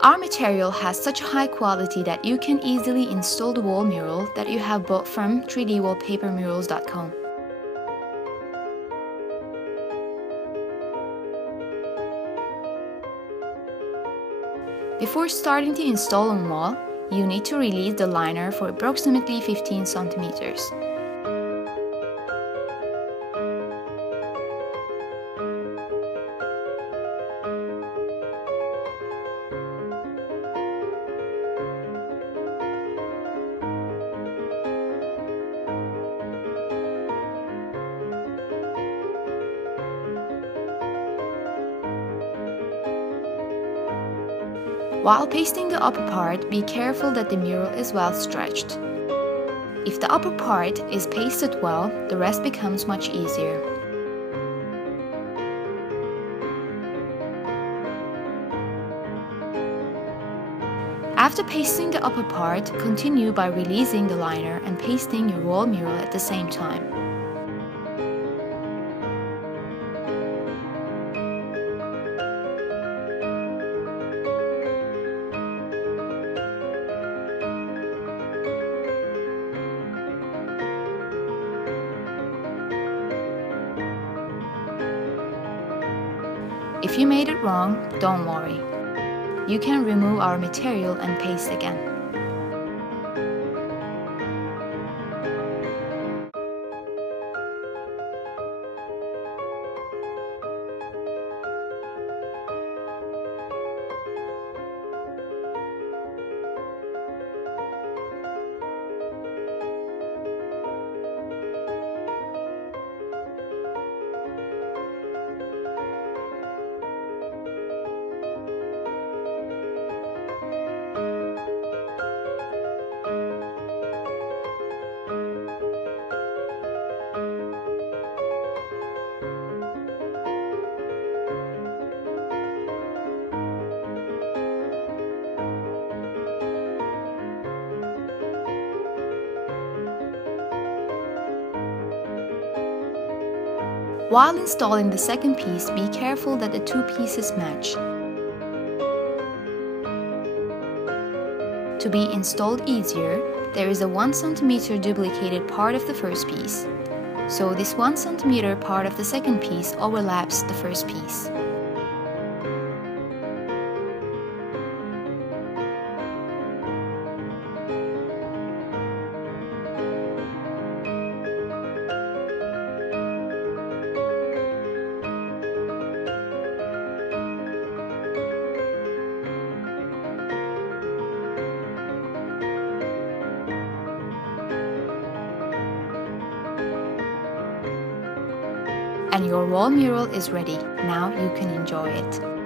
Our material has such high quality that you can easily install the wall mural that you have bought from 3dwallpapermurals.com. Before starting to install on wall, you need to release the liner for approximately 15 centimeters. While pasting the upper part, be careful that the mural is well stretched. If the upper part is pasted well, the rest becomes much easier. After pasting the upper part, continue by releasing the liner and pasting your wall mural at the same time. If you made it wrong, don't worry. You can remove our material and paste again. While installing the second piece, be careful that the two pieces match. To be installed easier, there is a 1 cm duplicated part of the first piece. So this 1 cm part of the second piece overlaps the first piece. And your wall mural is ready. Now you can enjoy it.